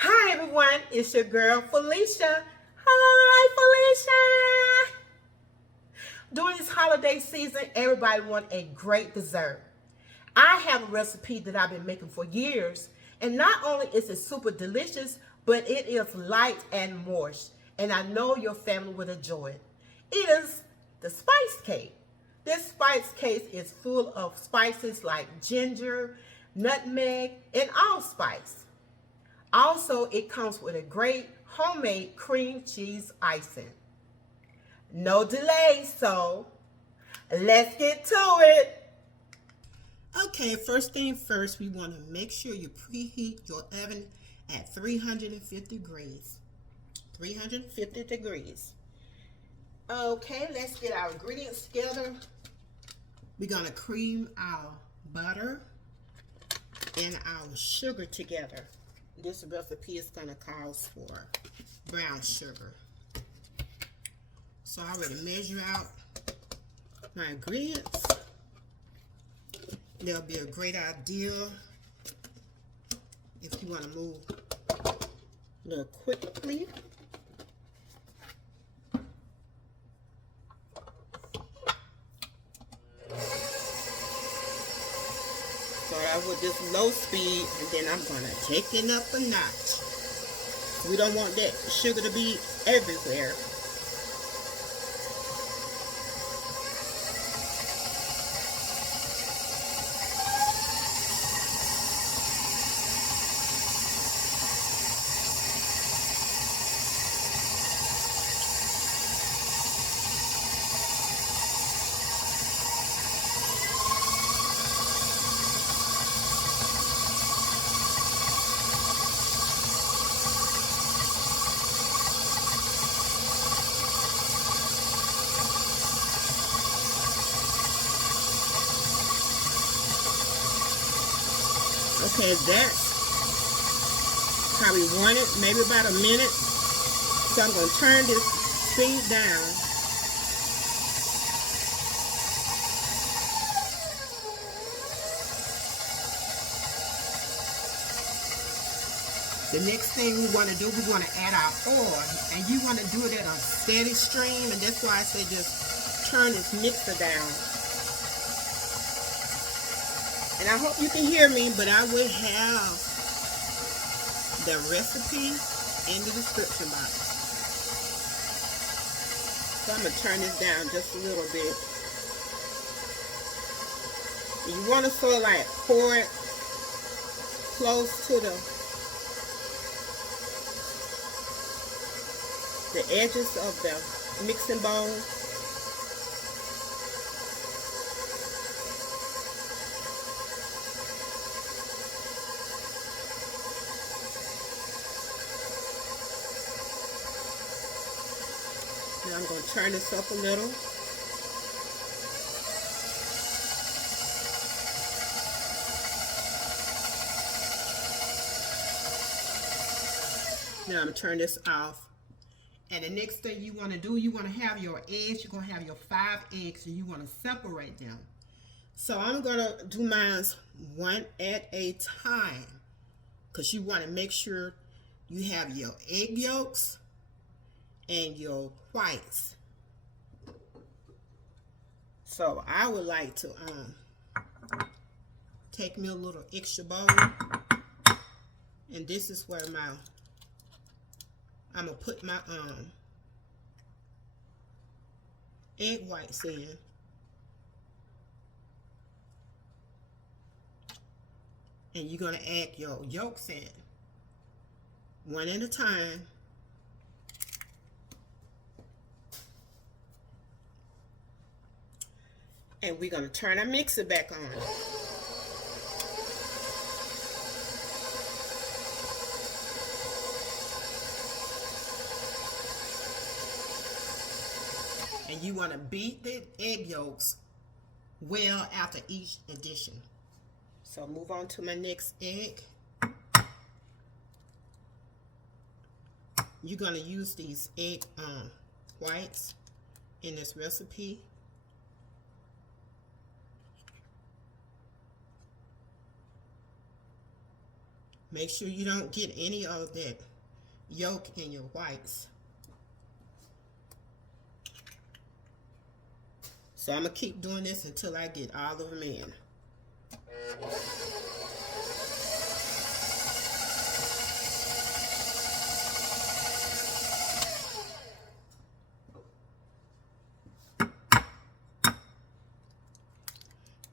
Hi everyone, it's your girl Felicia. Hi Felicia. During this holiday season, everybody wants a great dessert. I have a recipe that I've been making for years, and not only is it super delicious, but it is light and moist, and I know your family would enjoy it. It is the spice cake. This spice cake is full of spices like ginger, nutmeg, and allspice. Also, it comes with a great homemade cream cheese icing. No delay, so let's get to it. Okay, first thing first, we want to make sure you preheat your oven at 350 degrees. 350 degrees. Okay, let's get our ingredients together. We're going to cream our butter and our sugar together. This recipe is going to call for brown sugar. So I already measure out my ingredients. That'll be a great idea if you want to move a little quickly. Start out with this low speed, and then I'm going to take it up a notch. We don't want that sugar to be everywhere. Okay, that's how we want it, maybe about a minute. So I'm going to turn this speed down. The next thing we want to do, we want to add our oil, and you want to do it at a steady stream, and that's why I say just turn this mixer down. And I hope you can hear me, but I will have the recipe in the description box. So I'm going to turn this down just a little bit. You want to sort of like pour it close to the edges of the mixing bowl. Now I'm going to turn this up a little. Now I'm going to turn this off. And the next thing you want to do, you want to have your eggs. You're going to have your 5 eggs, and you want to separate them. So I'm going to do mine one at a time, because you want to make sure you have your egg yolks and your whites. So I would like to take me a little extra bowl, and this is where I'm gonna put my egg whites in. And you're gonna add your yolks in one at a time. And we're gonna turn our mixer back on. And you want to beat the egg yolks well after each addition. So move on to my next egg. You're going to use these egg whites in this recipe. Make sure you don't get any of that yolk in your whites. So I'm going to keep doing this until I get all of them in.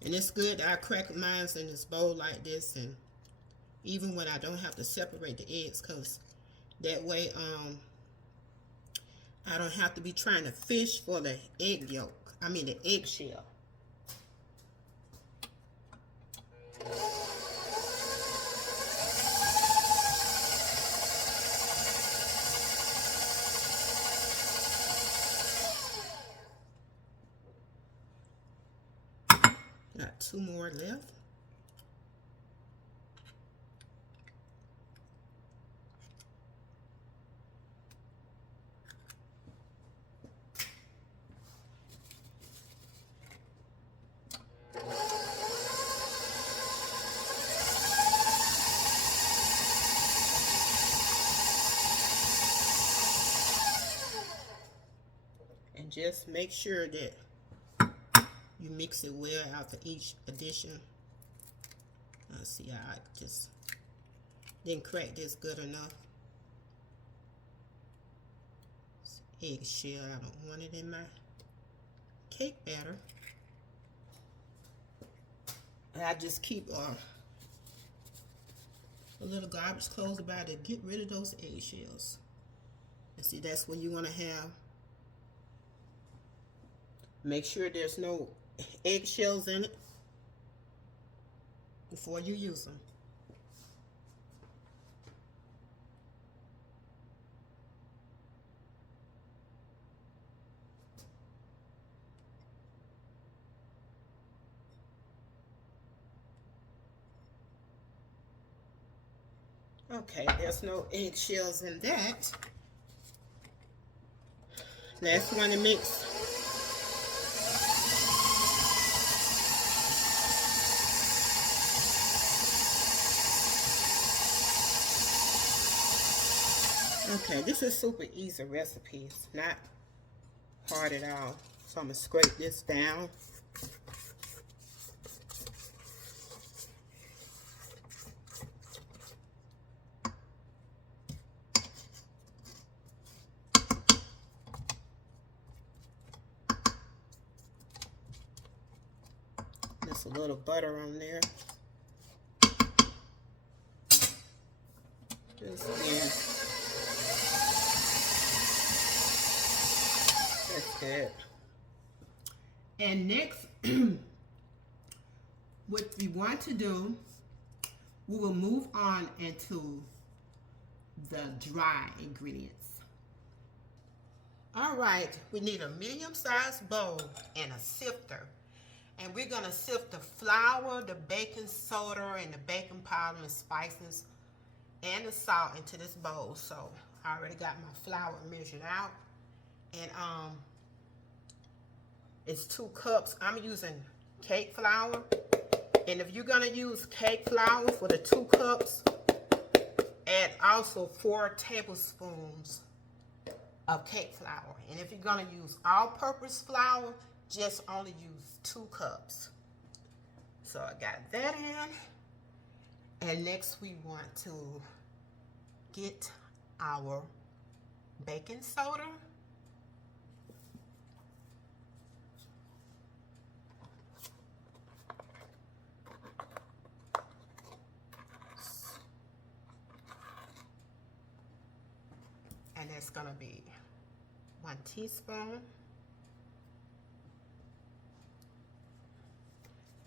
And it's good that I crack mine in this bowl like this, and even when I don't have to separate the eggs, because that way I don't have to be trying to fish for the egg yolk. I mean the eggshell. Got 2 more left. And just make sure that you mix it well after each addition. Let's see, I just didn't crack this good enough. Eggshell, I don't want it in my cake batter. And I just keep a little garbage clothes about it to get rid of those eggshells. And see, that's when you want to have, make sure there's no eggshells in it before you use them. Okay, there's no eggshells in that. Last one to mix. Okay, this is super easy recipe. It's not hard at all. So I'm gonna scrape this down. Just a little butter on there. Just again. That's good. And next, what we want to do, we will move on into the dry ingredients. All right, we need a medium-sized bowl and a sifter. And we're gonna sift the flour, the baking soda, and the baking powder and spices and the salt into this bowl. So I already got my flour measured out. And it's 2 cups. I'm using cake flour. And if you're gonna use cake flour for the 2 cups, add also 4 tablespoons of cake flour. And if you're gonna use all-purpose flour, just only use 2 cups. So I got that in. And next we want to get our baking soda. And that's gonna be 1 teaspoon.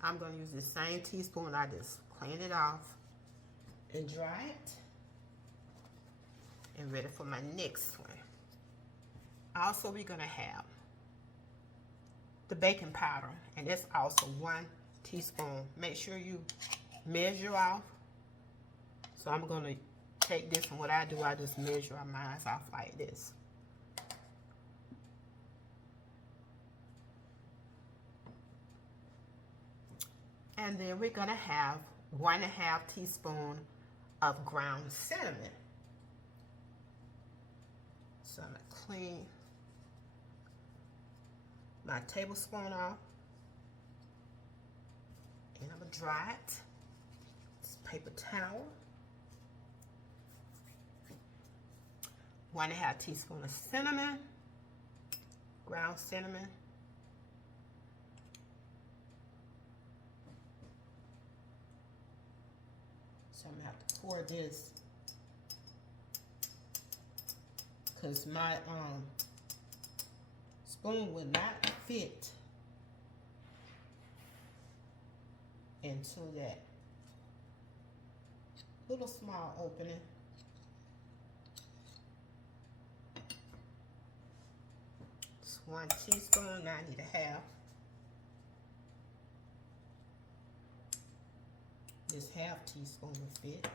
I'm going to use the same teaspoon. I just clean it off and dry it. And ready for my next one. Also, we're going to have the baking powder. And that's also 1 teaspoon. Make sure you measure off. So I'm going to take this, and what I do, I just measure mine off like this. And then we're gonna have 1.5 teaspoon of ground cinnamon. So I'm going to clean my tablespoon off. And I'm going to dry it. This paper towel. 1.5 teaspoons of cinnamon, ground cinnamon. So I'm going to have to pour this because my spoon will not fit into that little small opening. It's 1 teaspoon, now I need a half. This half teaspoon will fit.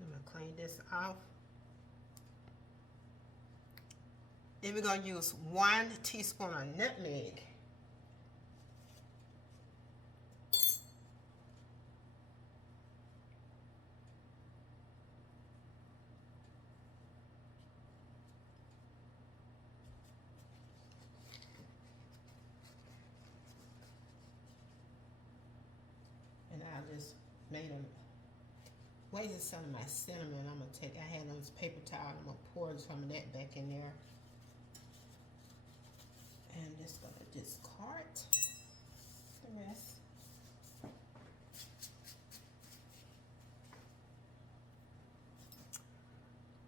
I'm gonna clean this off. Then we're gonna use 1 teaspoon of nutmeg. And I just made them wasted some of my cinnamon. I'm gonna take, I had on this paper towel, I'm gonna pour some of that back in there. And I'm just gonna discard the rest.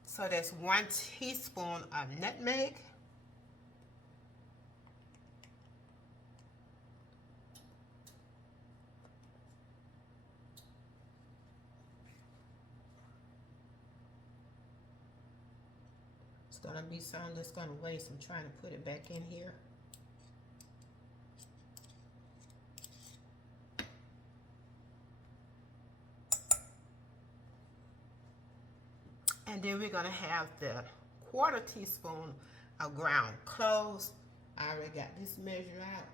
So that's 1 teaspoon of nutmeg. It's gonna be some that's gonna waste. I'm trying to put it back in here. And then we're gonna have the 1/4 teaspoon of ground cloves. I already got this measured out.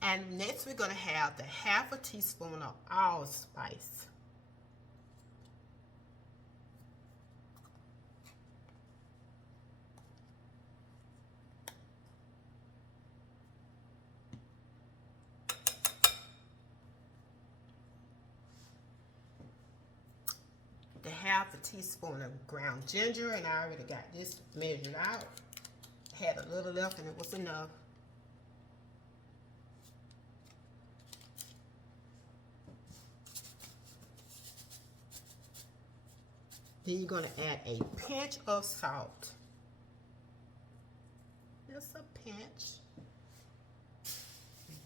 And next we're gonna have the 1/2 teaspoon of allspice. The 1/2 teaspoon of ground ginger, and I already got this measured out. I had a little left and it was enough. Then you're going to add a pinch of salt. Just a pinch.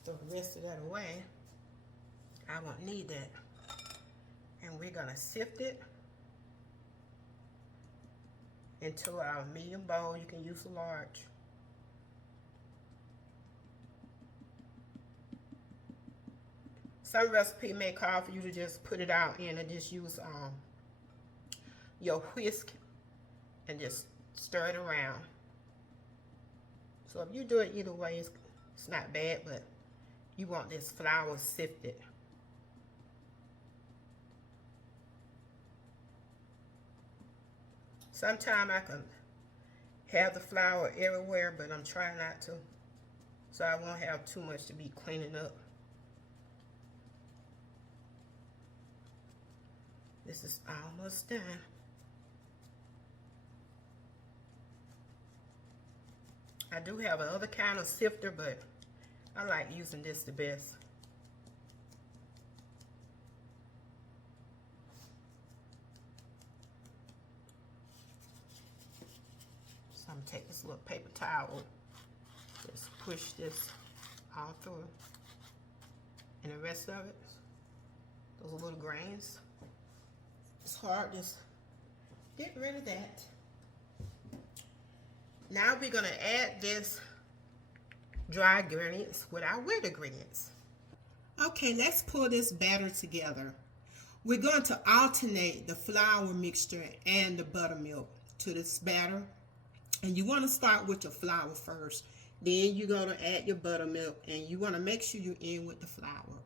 Throw the rest of that away. I won't need that. And we're going to sift it into our medium bowl. You can use a large. Some recipe may call for you to just put it out in and just use your whisk and just stir it around. So if you do it either way, it's not bad, but you want this flour sifted. Sometimes I can have the flour everywhere, but I'm trying not to, so I won't have too much to be cleaning up. This is almost done. I do have another kind of sifter, but I like using this the best. So I'm gonna take this little paper towel, just push this all through, and the rest of it, those little grains. It's hard, just get rid of that. Now we're gonna add this dry ingredients with our wet ingredients. Okay, let's pull this batter together. We're going to alternate the flour mixture and the buttermilk to this batter. And you want to start with your flour first. Then you're going to add your buttermilk, and you want to make sure you're in with the flour.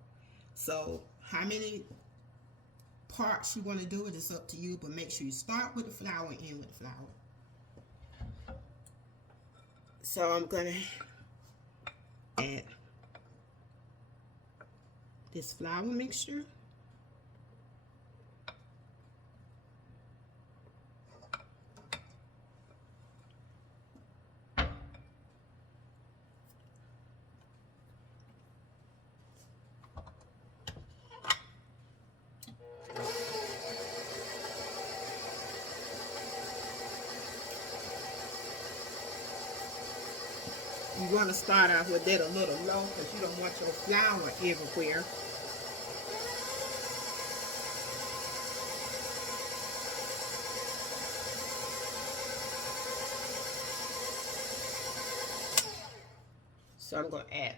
So how many parts you want to do it is up to you, but make sure you start with the flour and end with the flour. So I'm going to add this flour mixture. You want to start out with that a little low because you don't want your flour everywhere. So I'm going to add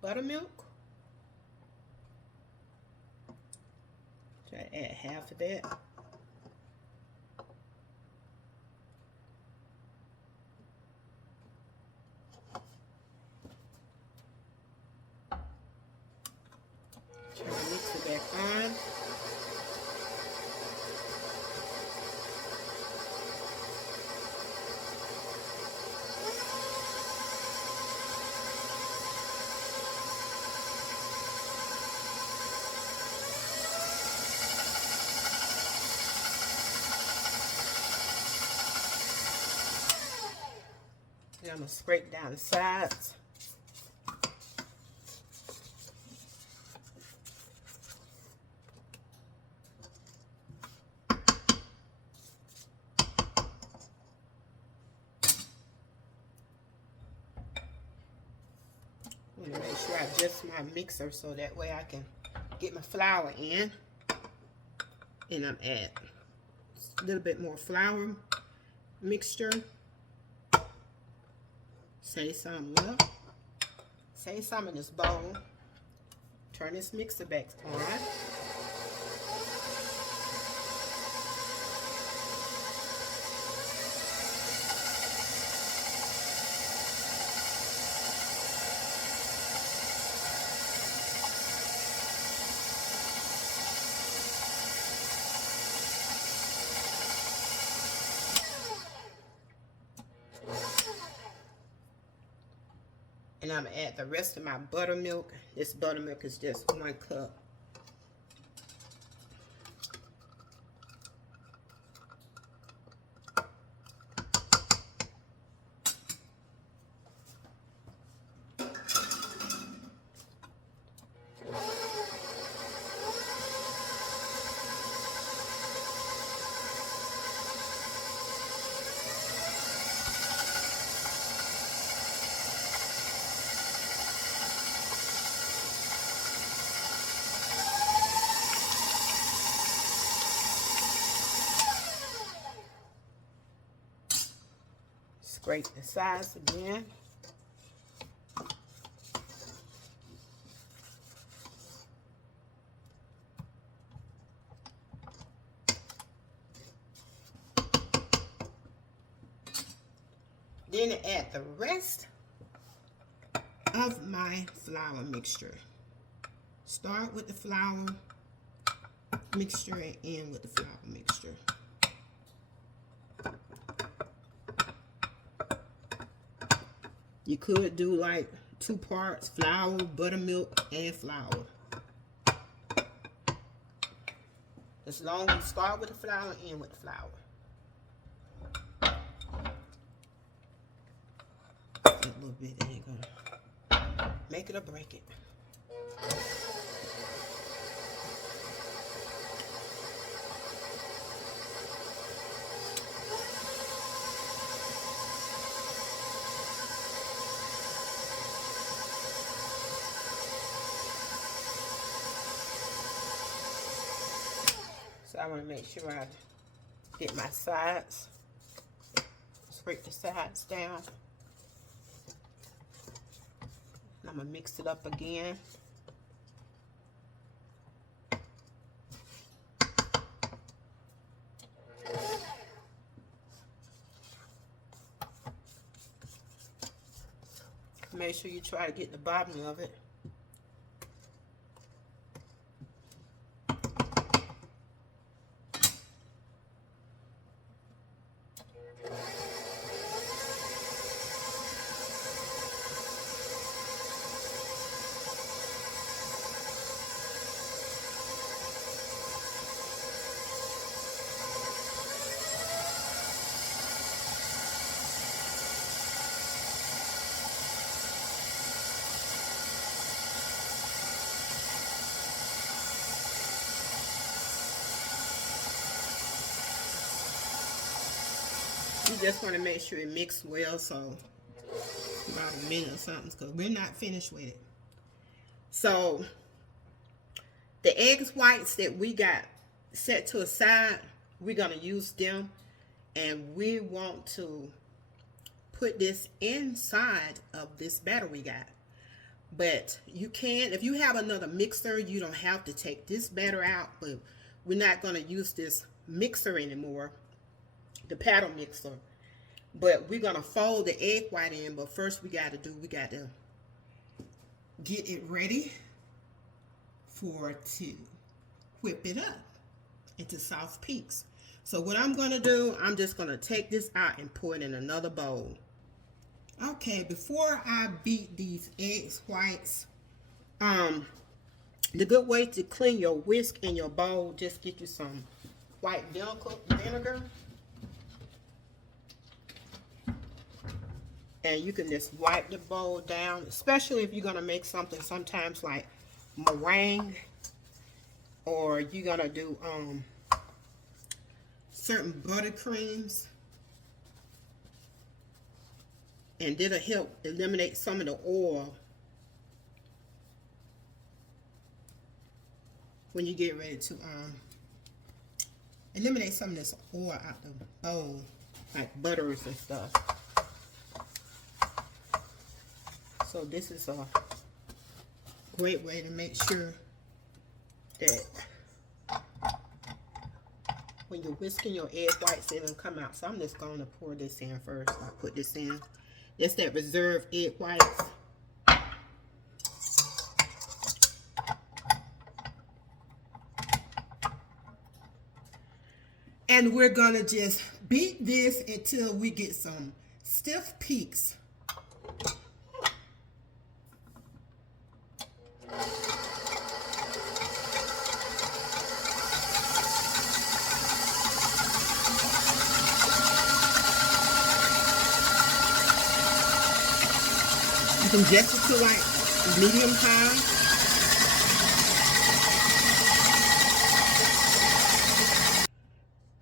buttermilk. Try to add half of that. Try to mix it back on. Then I'm going to scrape down the sides. I'm going to make sure I adjust my mixer so that way I can get my flour in. And I'm adding a little bit more flour mixture. Say some up. Say some in this bowl. Turn this mixer back on. And I'm going to add the rest of my buttermilk. This buttermilk is just 1 cup. Scrape the sides again. Then add the rest of my flour mixture. Start with the flour mixture and end with the flour mixture. You could do like 2 parts, flour, buttermilk, and flour. As long as you start with the flour and end with the flour. A little bit ain't gonna make it or break it. So I want to make sure I get my sides. scrape the sides down. I'm gonna mix it up again. Make sure you try to get the bottom of it. You just want to make sure it mixes well, so about a minute or something, because we're not finished with it. So the eggs whites that we got set to a side, we're going to use them, and we want to put this inside of this batter we got. But you can, if you have another mixer, you don't have to take this batter out, but we're not going to use this mixer anymore, the paddle mixer. But we're going to fold the egg white in, but first we got to get it ready to whip it up into soft peaks. So what I'm going to do, I'm just going to take this out and pour it in another bowl. Okay, before I beat these eggs whites, the good way to clean your whisk in your bowl, just get you some white vinegar. And you can just wipe the bowl down, especially if you're going to make something sometimes like meringue, or you're going to do certain buttercreams. And that'll help eliminate some of the oil when you get ready to eliminate some of this oil out the bowl, like butters and stuff. So this is a great way to make sure that when you're whisking your egg whites, it will come out. So I'm just going to pour this in first. I'll put this in. That's that reserved egg whites. And we're going to just beat this until we get some stiff peaks. You can adjust it to like medium high.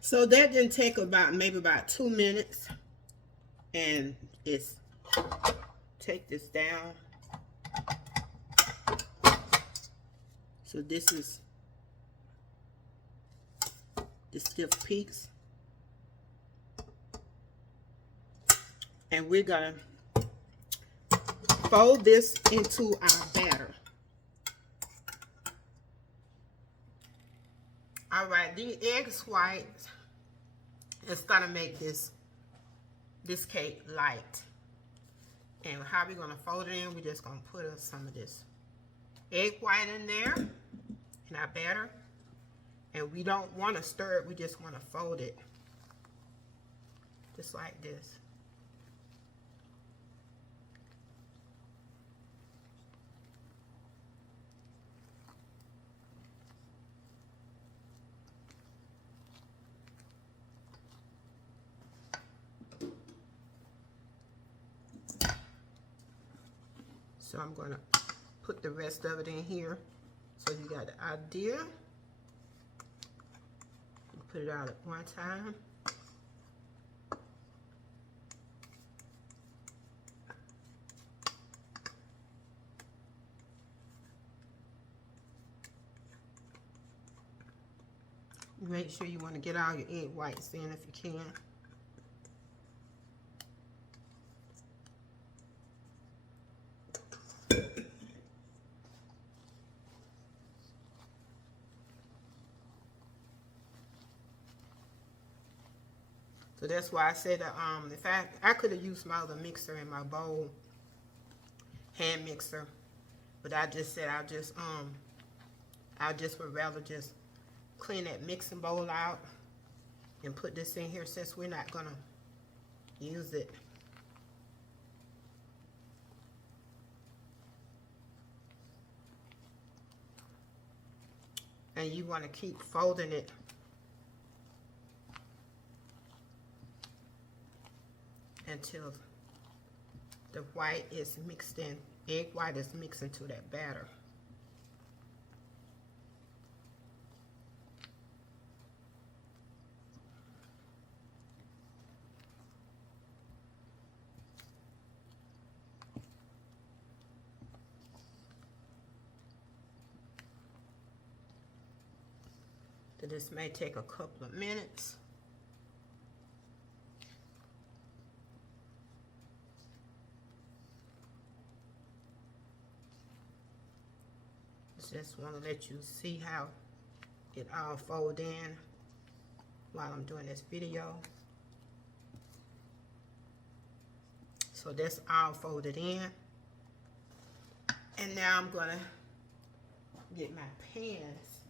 So that didn't take maybe about 2 minutes. And it's, take this down. So this is the stiff peaks. And we're gonna fold this into our batter. All right, the eggs whites is gonna make this cake light. And how we're gonna fold it in, we're just gonna put some of this egg white in there in our batter. And we don't want to stir it, we just want to fold it just like this. So I'm going to put the rest of it in here. So you got the idea. Put it out at one time. Make sure you want to get all your egg whites in if you can. So that's why I said if I could have used my other mixer in my bowl, hand mixer, but I just said I just would rather just clean that mixing bowl out and put this in here since we're not gonna use it. And you want to keep folding it until the white is mixed in, egg white is mixed into that batter. So this may take a couple of minutes. Just want to let you see how it all fold in while I'm doing this video. So that's all folded in. And now I'm gonna get my pans.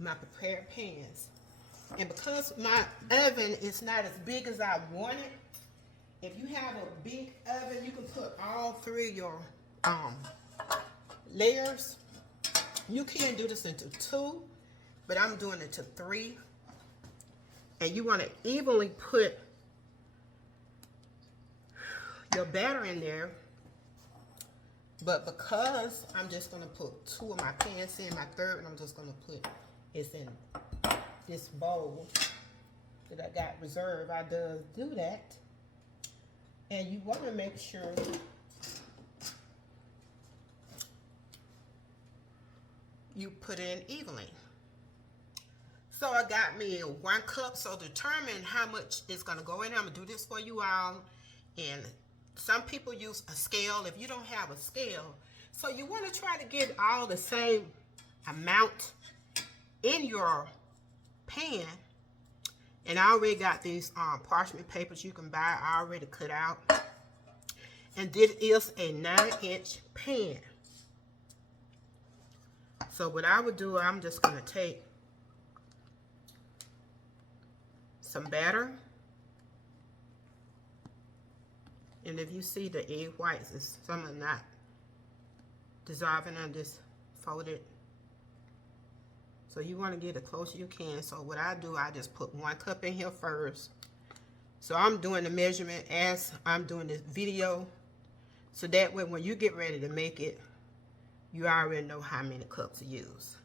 My prepared pans. And because my oven is not as big as I want it, if you have a big oven, you can put all three of your layers. You can do this into 2, but I'm doing it to 3. And you want to evenly put your batter in there. But because I'm just going to put 2 of my pans in, my third one I'm just going to put is in this bowl that I got reserved. I do that. And you want to make sure you put in evenly. So I got me 1 cup. So determine how much is going to go in. I'm going to do this for you all. And some people use a scale if you don't have a scale. So you want to try to get all the same amount in your pan. And I already got these parchment papers you can buy. I already cut out. And this is a 9-inch pan. So what I would do, I'm just going to take some batter. And if you see the egg whites, some are not dissolving, and just fold it. So you want to get as close as you can. So what I do, I just put 1 cup in here first. So I'm doing the measurement as I'm doing this video. So that way when you get ready to make it, you already know how many cups to use.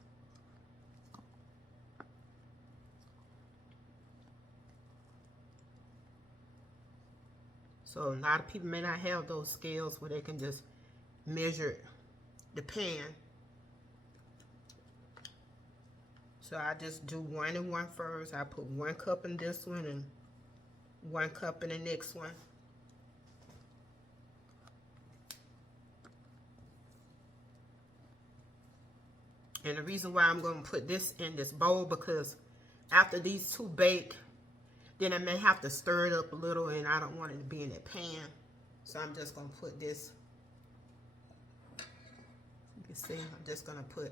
So a lot of people may not have those scales where they can just measure the pan. So I just do 1 and 1 first. I put 1 cup in this one and 1 cup in the next one. And the reason why I'm going to put this in this bowl, because after these 2 bake, then I may have to stir it up a little, and I don't want it to be in that pan. So I'm just going to put this. You can see, I'm just going to put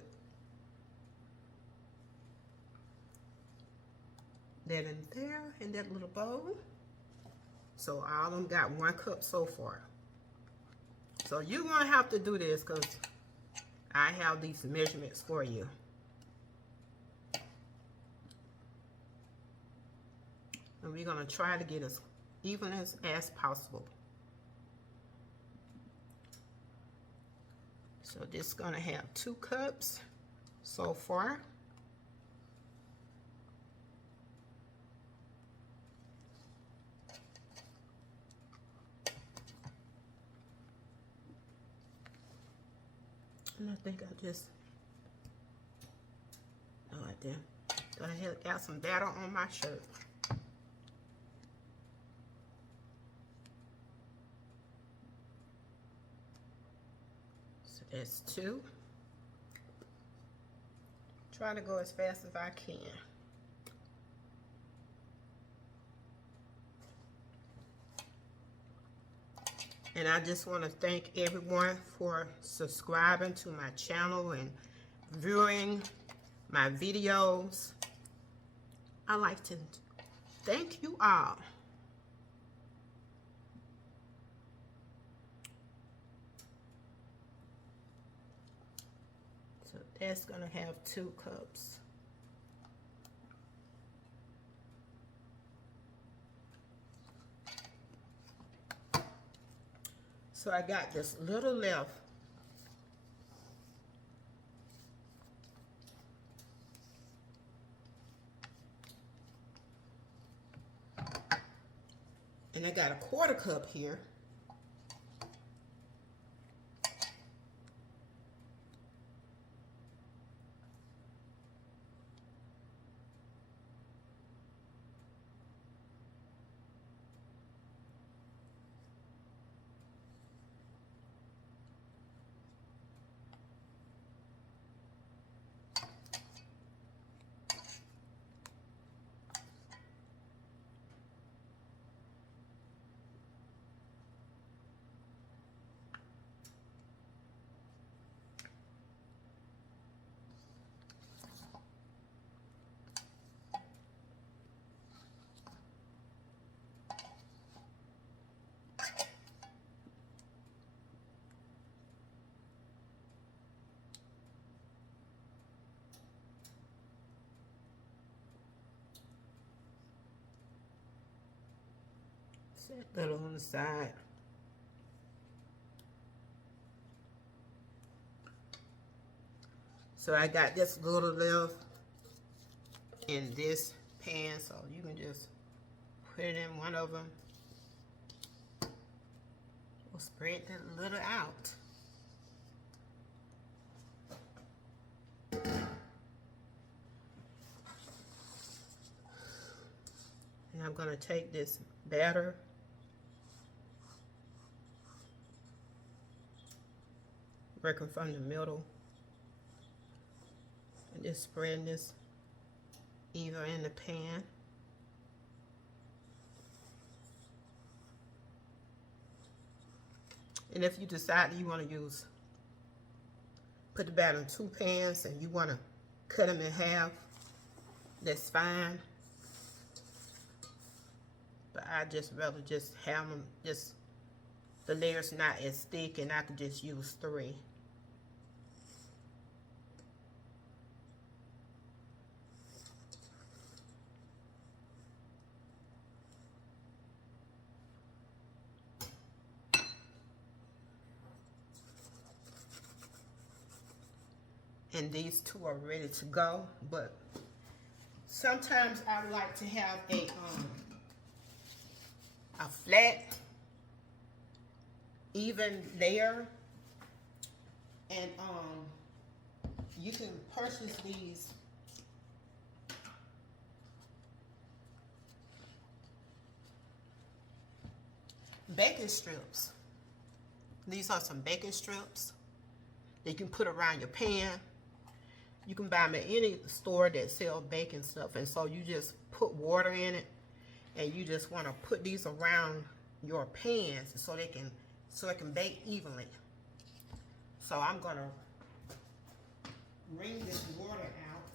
that in there, in that little bowl. So all of them got 1 cup so far. So you're going to have to do this because I have these measurements for you. And we're going to try to get as even as possible. So this is going to have 2 cups so far. And I think I just, no I didn't. Gonna have got some batter on my shirt. So that's 2. Trying to go as fast as I can. And I just want to thank everyone for subscribing to my channel and viewing my videos. I like to thank you all. So that's going to have 2 cups. So I got this little left. And I got a 1/4 cup here. Set that on the side. So I got this little left in this pan, so you can just put it in one of them. We'll spread that little out. And I'm going to take this batter working from the middle and just spreading this even in the pan. And if you decide that you want to put the batter in 2 pans and you want to cut them in half, that's fine. But I just rather just have them, just the layers not as thick, and I could just use 3. And these 2 are ready to go, but sometimes I would like to have a flat, even layer, and you can purchase these bacon strips. These are some bacon strips that you can put around your pan. You can buy them at any store that sell bacon stuff, and so you just put water in it, and you just want to put these around your pans so it can bake evenly. So I'm gonna wring this water out,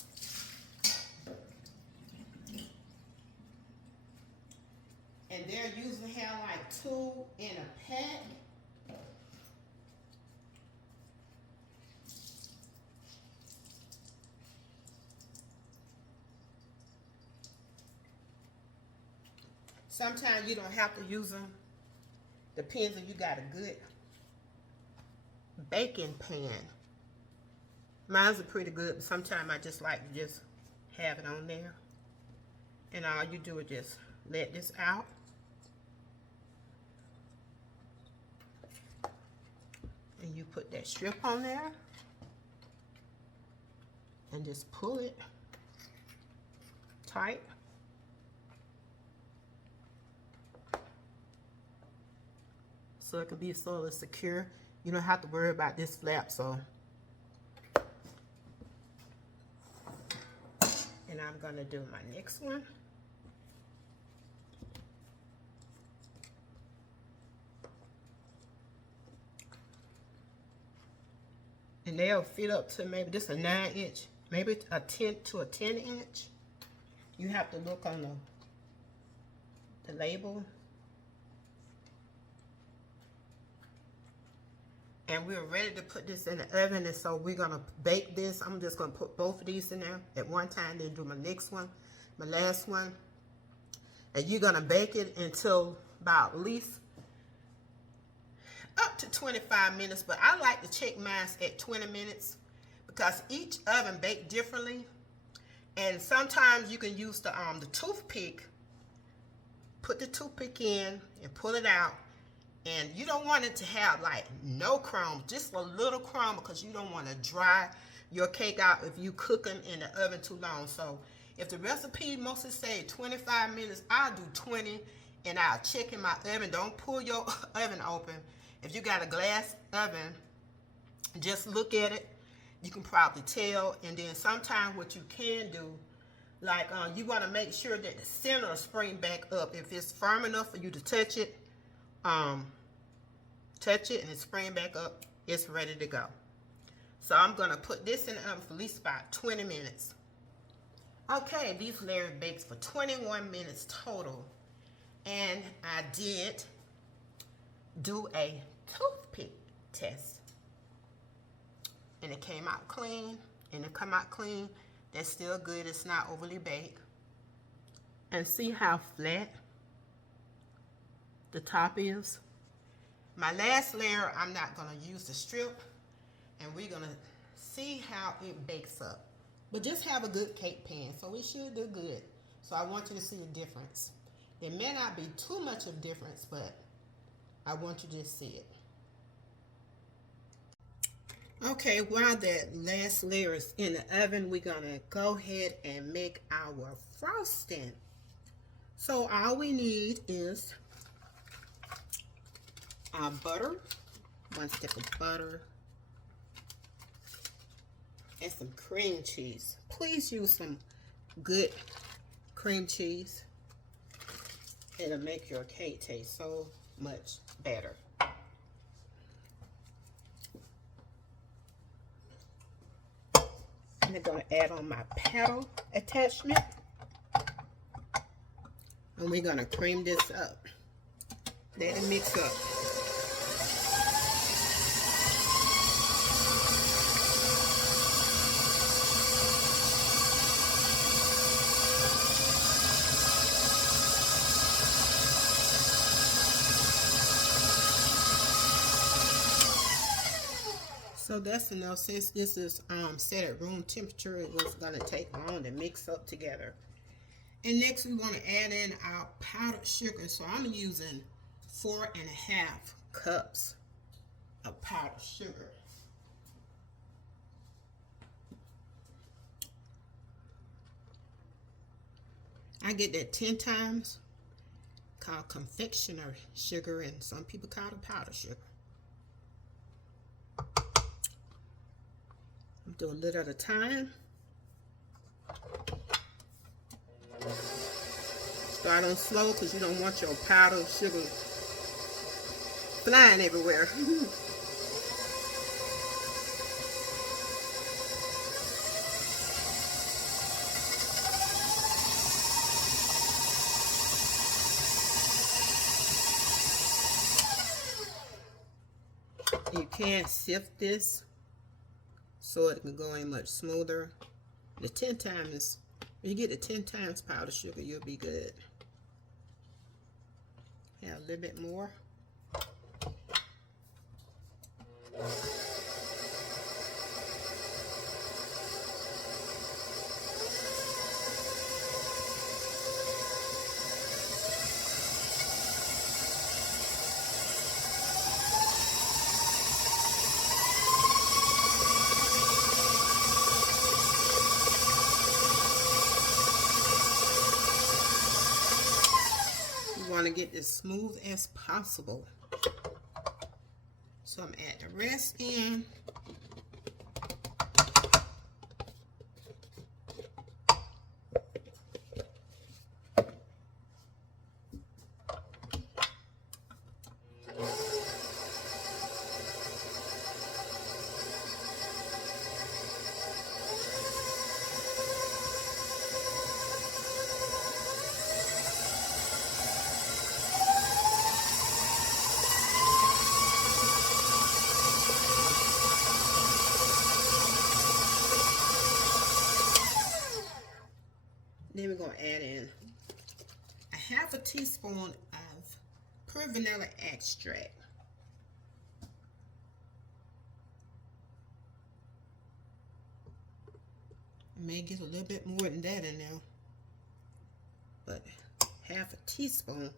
and they're usually have like 2 in a pack. Sometimes you don't have to use them. Depends if you got a good baking pan. Mine's are pretty good, but sometimes I just like to just have it on there. And all you do is just let this out. And you put that strip on there. And just pull it tight. So it can be sort of secure. You don't have to worry about this flap, so Now I'm going to do my next one. And they'll fit up to maybe this a 9-inch, maybe a 10 to a 10-inch. You have to look on the label. And we're ready to put this in the oven, and so we're gonna bake this. I'm just gonna put both of these in there at one time, then do my next one, my last one. And you're gonna bake it until about at least up to 25 minutes, but I like to check mine at 20 minutes because each oven bakes differently. And sometimes you can use the toothpick, put the toothpick in and pull it out. And you don't want it to have like no crumb, just a little crumb, because you don't want to dry your cake out if you cook them in the oven too long. So if the recipe mostly say 25 minutes, I'll do 20 and I'll check in my oven. Don't pull your oven open. If you got a glass oven, just look at it. You can probably tell. And then sometimes what you can do, like you want to make sure that the center will spring back up. If it's firm enough for you to touch it and it's spring back up, it's ready to go. So I'm going to put this in the oven for at least about 20 minutes. Okay, these layers baked for 21 minutes total. And I did do a toothpick test. And it came out clean. And it come out clean. That's still good. It's not overly baked. And see how flat the top is. My last layer, I'm not going to use the strip, and we're going to see how it bakes up. But just have a good cake pan, so it should do good. So I want you to see the difference. There may not be too much of difference, but I want you to just see it. Okay, while that last layer is in the oven, we're going to go ahead and make our frosting. So all we need is our butter, 1 stick of butter, and some cream cheese. Please use some good cream cheese. It'll make your cake taste so much better. I'm going to add on my paddle attachment. And we're going to cream this up. Let it mix up. So that's enough. Since this is set at room temperature, it was going to take long to mix up together. And next we want to add in our powdered sugar. So I'm using 4.5 cups of powdered sugar. I get that 10 times, called confectioner sugar, and some people call it powdered sugar. Do a little at a time. Start on slow because you don't want your powdered sugar flying everywhere. You can sift this so it can go in much smoother. The 10 times, when you get the 10 times powdered sugar, you'll be good. Add a little bit more. Want to get as smooth as possible. So I'm adding the rest in. teaspoon of pure vanilla extract. I may get a little bit more than that in there, but half a teaspoon.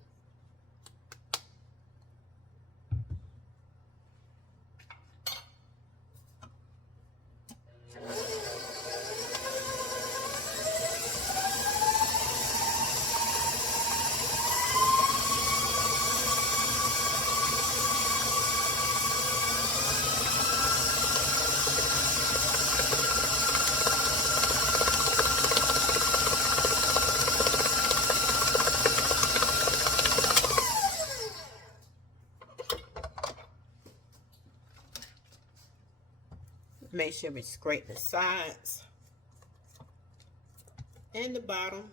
Make sure we scrape the sides and the bottom.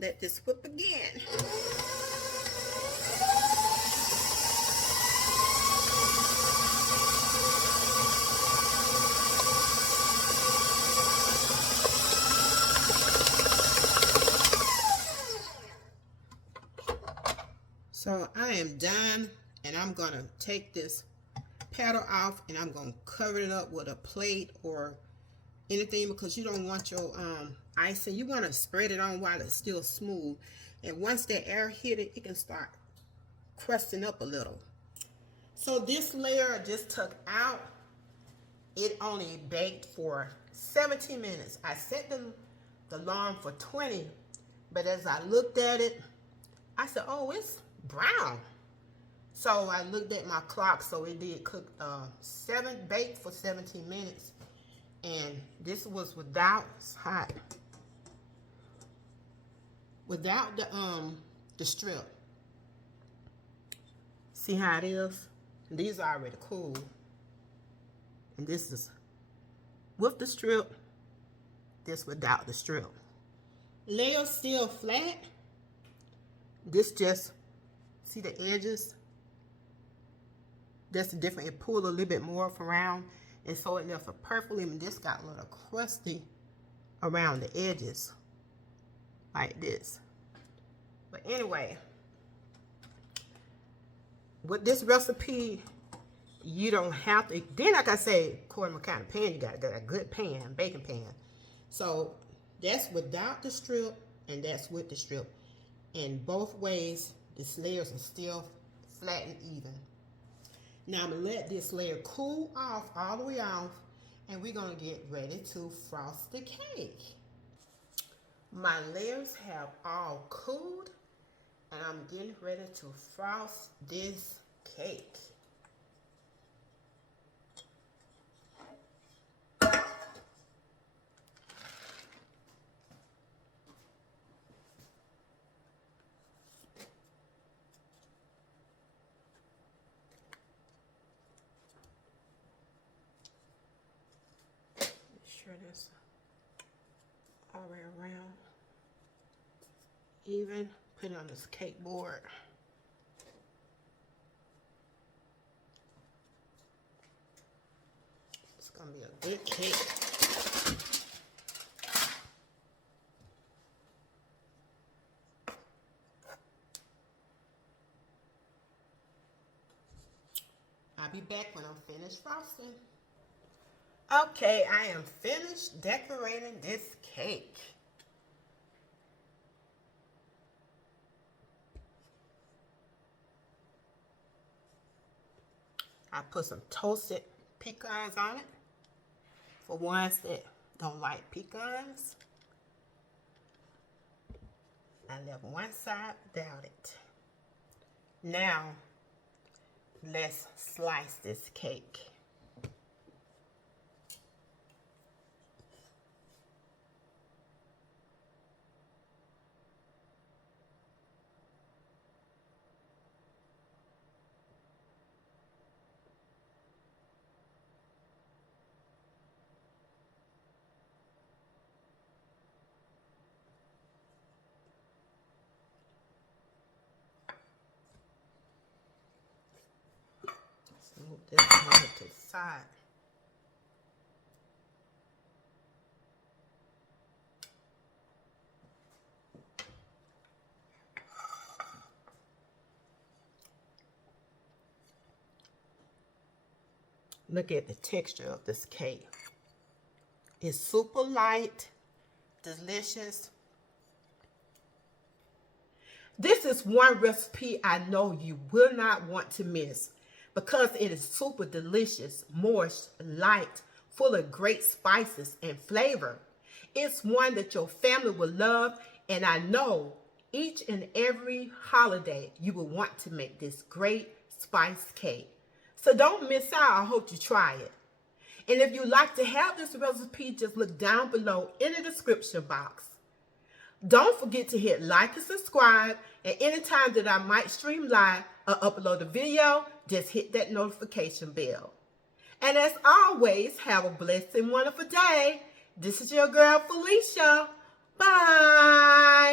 Let this whip again. So I am done, and I'm gonna take this paddle off and I'm gonna cover it up with a plate or anything, because you don't want your icing, you want to spread it on while it's still smooth, and once that air hit it, it can start crusting up a little. So this layer I just took out, it only baked for 17 minutes. I set the alarm for 20, but as I looked at it, I said, oh, it's brown. So I looked at my clock, so it did cook baked for 17 minutes. And this was without, it's hot, without the strip. See how it is? These are already cool. And this is with the strip, this without the strip. Layer still flat. This just, see the edges? That's the difference. It pulled a little bit more from around, and so it left a perfectly, and this got a little crusty around the edges, like this. But anyway, with this recipe, you don't have to, then like I say, according to what kind of pan you got a good pan, baking pan. So that's without the strip, and that's with the strip. And both ways, these layers are still flat and even. Now I'm gonna let this layer cool off, all the way off, and we're gonna get ready to frost the cake. My layers have all cooled, and I'm getting ready to frost this cake. Sure this all the way around even. Put it on this cake board. It's gonna be a good cake. I'll be back when I'm finished frosting. Okay, I am finished decorating this cake. I put some toasted pecans on it for ones that don't like pecans. I left one side without it. Now, let's slice this cake. to the side. Look at the texture of this cake. It's super light, delicious. This is one recipe I know you will not want to miss because it is super delicious, moist, light, full of great spices and flavor. It's one that your family will love, and I know each and every holiday you will want to make this great spiced cake. So don't miss out. I hope you try it. And if you'd like to have this recipe, just look down below in the description box. Don't forget to hit like and subscribe. And anytime that I might stream live or upload a video, just hit that notification bell. And as always, have a blessed and wonderful day. This is your girl, Felicia. Bye.